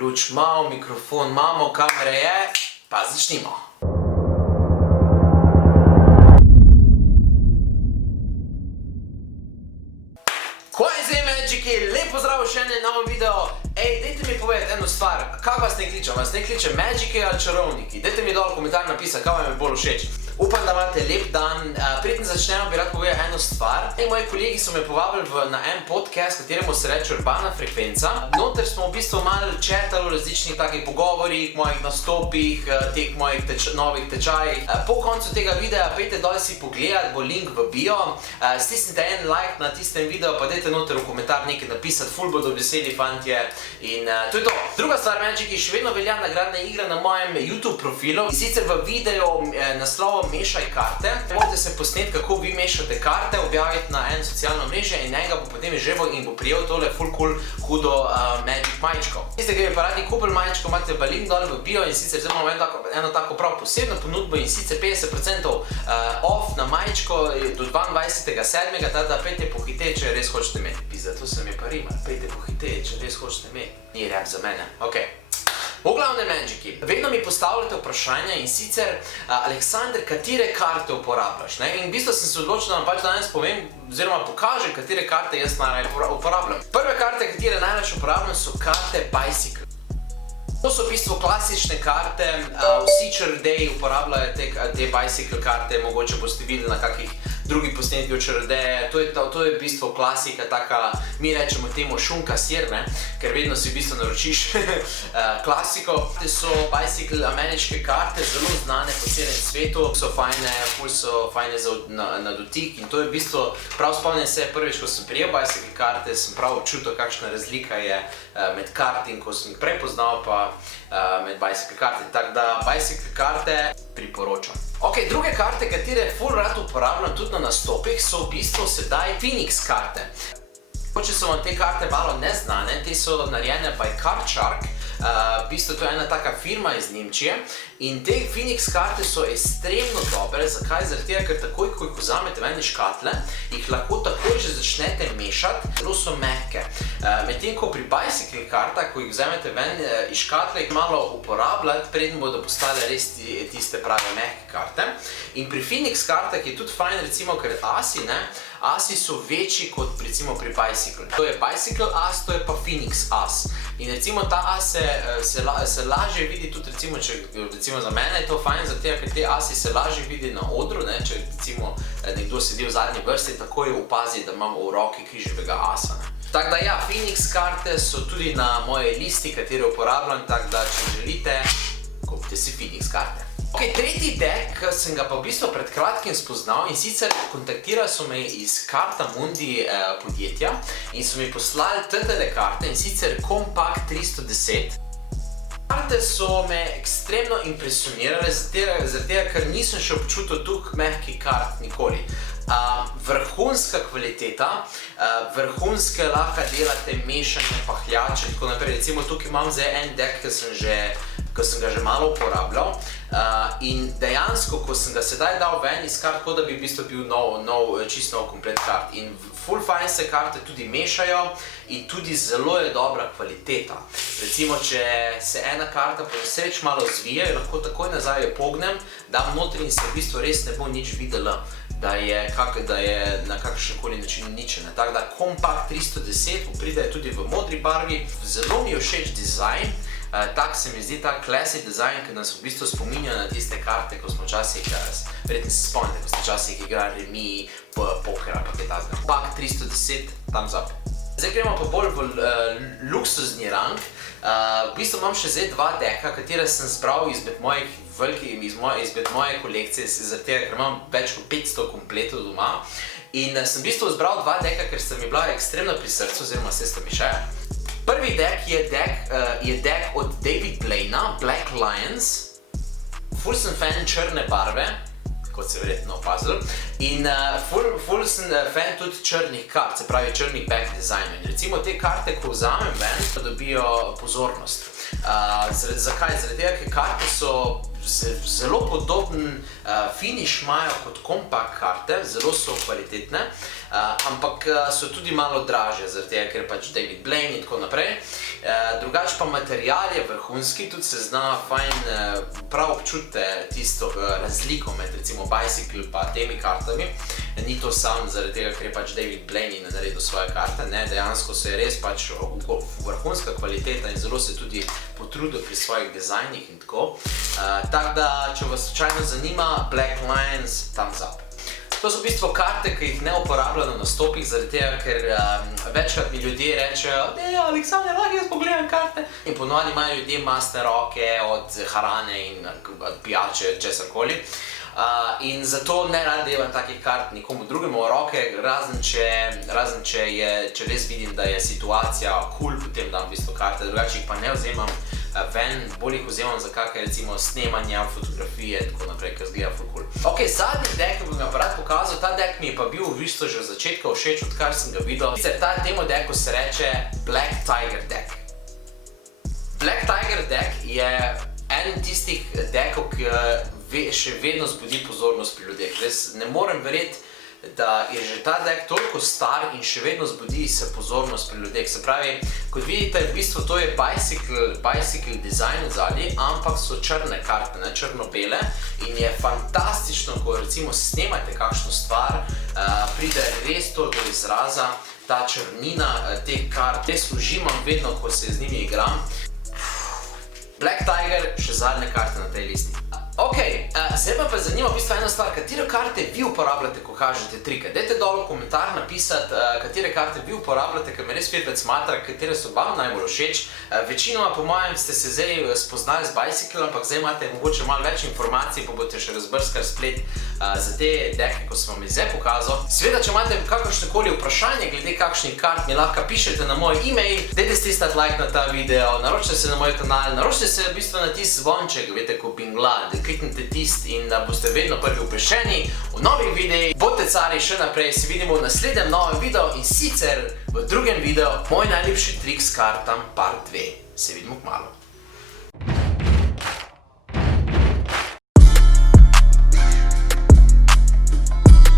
Luč imamo, mikrofon imamo, kamere je, pa začnimo. Kaj zdaj, Magiki, lep pozdrav še en nov video. Dajte mi povedati eno stvar, kako vas ne kličem? Vas ne kličem Magiki ali čarovniki? Dajte mi dol komentar napisati, kaj vam je bolj všeč. Upam, da imate lep dan. Preden začnemo, bi rad povedal eno stvar. Moji kolegi so me povabili na en podcast, kateremu se reče Urbana frekvenca. Noter smo v bistvu malo chatali o različnih takih pogovorih, mojih nastopih, teh mojih novih tečajih. Po koncu tega videa pejte dol si pogledati, bo link v bio. Stisnite en like na tistem videu, pa dajte noter v komentar nekaj napisati, ful bodo veseli fantje. In to je to. Druga stvar, Magiki, še vedno velja nagradna igra na mojem YouTube profilu. In sicer v videu naslovom Mešaj karte. Morate se posneti, kako vi mešate karte, objaviti na eno socialno mreže in njega bo potem izžrebal in bo prijel tole full cool hudo Magic majčko. Tiste, ki bi pa radi kupili majčko, imate pa link dol v bio in sicer zdaj imamo eno tako prav posebno ponudbo in sicer 50% off na majčko do 22.7. Tada pejte pohite, če res hočete imeti. Pizda, to se mi pa rima. Pejte pohite, če res hočete imeti. Ni rap za mene. Ok. V glavnem, Magiki, vedno mi postavljate vprašanja in sicer, Aleksander, katere karte uporabljaš? In v bistvu sem se odločil, da vam pač danes povem, oziroma pokažem, katere karte jaz najraje uporabljam. Prve karte, katere najraje uporabljam, so karte Bicycle. To so v bistvu klasične karte, vsi čarodeji uporabljajo te Bicycle karte, mogoče boste videli na kakih drugih posnetkih od čarodeje. To je v bistvu klasika, taka, mi rečemo temu šunka sir, ker vedno si v bistvu naročiš klasiko. Te so Bicycle ameriške karte, zelo znane po celem svetu, so fajne, ful so fajne na dotik in to je v bistvu, prav spomnim se, prvič, ko sem prijel Bicycle karte, sem prav občutil, kakšna razlika je med karting, ko sem jih prepoznal, pa med Bicycle karte. Tako da Bicycle karte priporočam. Ok, druge karte, katere ful rad uporabljam tudi na nastopih, so v bistvu sedaj Phoenix karte. Če so vam te karte malo neznane, te so narejene by Card Shark. V bistvu to je ena taka firma iz Nemčije in te Phoenix karte so ekstremno dobre. Zakaj? Zaradi tega, ker takoj, ko jih vzamete ven iz škatle, jih lahko takoj že začnete mešati, zelo so mehke. Medtem ko pri Bicycle kartah, ko jih vzamete ven iz škatle, jih malo uporabljati, preden bodo postale res tiste prave mehke karte. In pri Phoenix kartah je tudi fajn, recimo, ker asi so večji kot recimo pri Bicycle. To je Bicycle as, to je pa Phoenix as. In recimo ta as se lažje vidi tudi, recimo za mene je to fajn, zato ker te asi se lažje vidi na odru, če recimo nekdo sedi v zadnji vrsti, takoj opazi, da imam v roki križevega asa. Tako da ja, Phoenix karte so tudi na moje listi, katere uporabljam, tako da če želite, kupite si Phoenix karte. Ok, tretji deck sem ga pa v bistvu pred kratkim spoznal in sicer kontaktirajo so me iz Karta Mundi podjetja in so mi poslali tele karte in sicer Compact 310. Karte so me ekstremno impresionirale, zaradi tega, ker nisem še občutil toliko mehkih kart nikoli. Vrhunska kvaliteta, vrhunske lahko delate mešanje, pahljače in tako naprej. Recimo tukaj imam zdaj en deck, ko sem ga že malo uporabljal in dejansko, ko sem ga sedaj dal ven iz kart, kot da bi v bistvu bil čisto nov komplet kart. In full fajn se karte tudi mešajo in tudi zelo je dobra kvaliteta. Recimo, če se ena karta po nesreč malo zvije, lahko takoj nazaj jo pognem, dam notri in se v bistvu res ne bo nič videla, da je na kakšenkoli način uničena. Tako da Compact 310 pride tudi v modri barvi, zelo mi je všeč dizajn. Tak se mi zdi ta classic design, ki nas v bistvu spominja na tiste karte, ko smo včasih, verjetno se spomnite, ko ste včasih igrali remi, pokera, pa kaj takega. Compact 310, thumbs up. Zdaj gremo pa bolj v luksuzni rang. V bistvu imam še zdaj dva deka, katere sem zbral izmed moje kolekcije, zaradi tega, ker imam več kot 500 kompletov doma. In sem v bistvu zbral dva deka, ker sta mi bila ekstremno pri srcu, oziroma se sta mi še. Prvi deck je deck od David Blaina, Black Lions. Ful sem fan črne barve, kot se verjetno opazili. In ful sem fan tudi črnih kart, se pravi črnih back dizajnov. In recimo te karte, ko vzamem ven, pa dobijo pozornost. Zakaj? Zaradi tega, ker karte so zelo podoben finish imajo kot kompakt karte, zelo so kvalitetne, ampak so tudi malo dražje, zaradi tega, ker pač David Blaine in tako naprej. Drugače pa material je vrhunski, tudi se zna fajn prav občutite tisto razliko med recimo Bicycle pa temi kartami. Ni to samo zaradi tega, ker je pač David Blaine naredil svoje karte, ne, dejansko se je res pač vrhunska kvaliteta in zelo se tudi potrudil pri svojih dizajnih in tako. Tako da, če vas slučajno zanima, Black Lions, thumbs up. To so v bistvu karte, ki jih ne uporabljam na nastopih, zaradi tega, ker večkrat mi ljudje rečejo, Aleksandar, lahko jaz pogledam karte. In ponovadi imajo ljudje masne roke od hrane in pijače, česarkoli. In zato ne rad delam takih kart nikomu drugemu v roke, razen če res vidim, da je situacija cool, potem dam v bistvu karte, drugače jih pa ne vzemam ven, bolj jih vzemam za kakšne recimo snemanja, fotografije in tako naprej, ker zgleda ful cool. Ok, zadnji deck, ki bi ga pa rad pokazal, ta deck mi je pa bil v bistvu že od začetka všeč, odkar sem ga videl. Temu decku se reče Black Tiger deck. Black Tiger deck je eden tistih deckov, ki še vedno zbudi pozornost pri ljudeh. Res ne morem verjeti, da je že ta deck toliko star in še vedno zbudi se pozornost pri ljudeh. Se pravi, kot vidite, v bistvu to je bicycle design odzadaj, ampak so črne karte, ne črno-bele, in je fantastično, ko recimo snemate kakšno stvar, pride res to do izraza, ta črnina teh kart, res užimam vedno, ko se z njimi igram. Black Tiger, še zadnje karte na tej listi. Ok, zdaj pa zanima v bistvu ena stvar, katere karte vi uporabljate, ko kažete trike. Dajte dol v komentar napisati, katere karte vi uporabljate, ker me res feedback smatra, katere so vam najbolj všeč. Večinoma, po mojem, ste se zdaj spoznali z Bicycle, ampak zdaj imate mogoče malo več informacij, pa boste še razbrskali splet za te decke, ko sem vam jih zdaj pokazal. Seveda, če imate kakršnekoli vprašanje glede kakšnih kart, mi lahko pišete na moj e-mail, dajte stisniti like na ta video, naročite se na moj kanal, naročite se v bistvu na tisti zvonček, veste, ko bingla, kliknite tist in da boste vedno prvi obveščeni v novih videih. Bodite cari še naprej, se vidimo v naslednjem novem videu in sicer v drugem videu moj najljubši trik s kartam part 2. Se vidimo kmalu.